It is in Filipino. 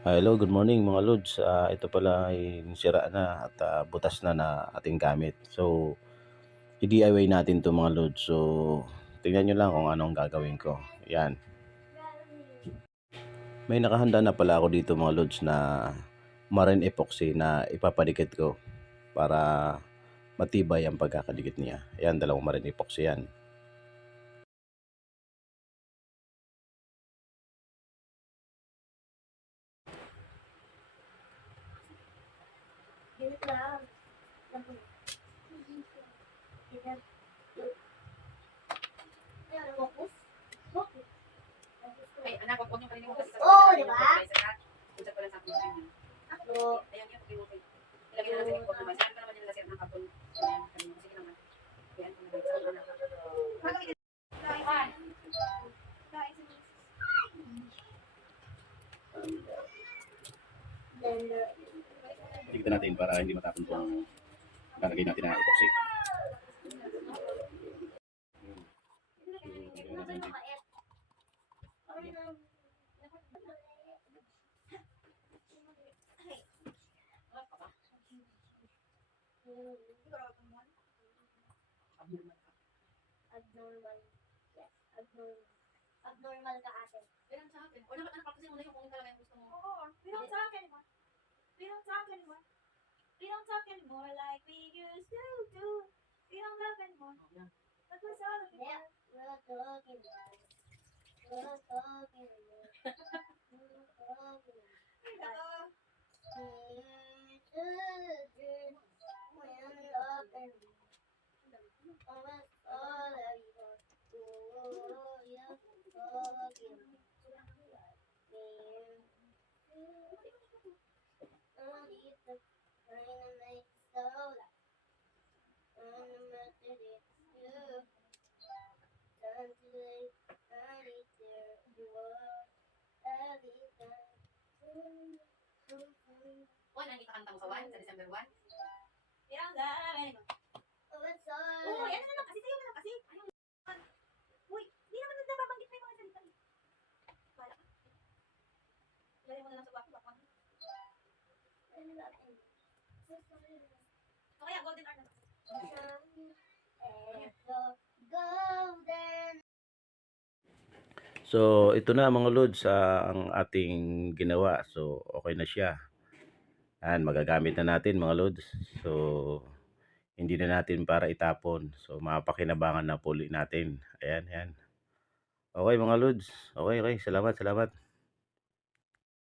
Hello, good morning mga lods. Ito pala ay sira na at butas na ating gamit. So, i-DIY natin 'to mga lods. So, tingnan nyo lang kung anong gagawin ko. Yan. May nakahanda na pala ako dito mga lods na marine epoxy na ipapadikit ko para matibay ang pagkakadikit niya. Yan, dalawang marine epoxy yan. Ay, anak, wag niyo kalilimutan sa Oo, di ba? Usap ko lang sa akin niya. Ayan yan, pag-iwalay. Ilagay na lang sa lingkod naman. Saan ka naman nila sir ng kapon? Ayan, kanina. Sige naman. Ayan ko na rin. Sa anak. Tignan natin para hindi matapon itong lalagay natin na epoxy. Abnormal. Yes, abnormal. Abnormal ka ate. Ayan sa akin. O naman, anak, practice mo na yung kung talaga yung gusto mo. Oo, we don't talk anymore. We don't talk anymore. We don't talk anymore like we used to do. We don't love anymore. That was all of it. Yeah, we're talking about it. We're talking about it. We're talking about it. Juan, ang itakanta mo sa 1, sa December 1. We don't love anymore. Uy, ano na lang kasi, sa'yo na lang kasi. Uy, di naman na nababanggit mo yung mga salita. Wala ka. Ilagay mo na lang sa guwapo. So kaya, golden hour na ba? Golden. So, ito na mga lods ang ating ginawa. So, okay na siya. Ayan, magagamit na natin mga lods. So, hindi na natin para itapon. So, mapakinabangan na puli natin. Ayan, ayan. Okay mga lods. Okay. Salamat.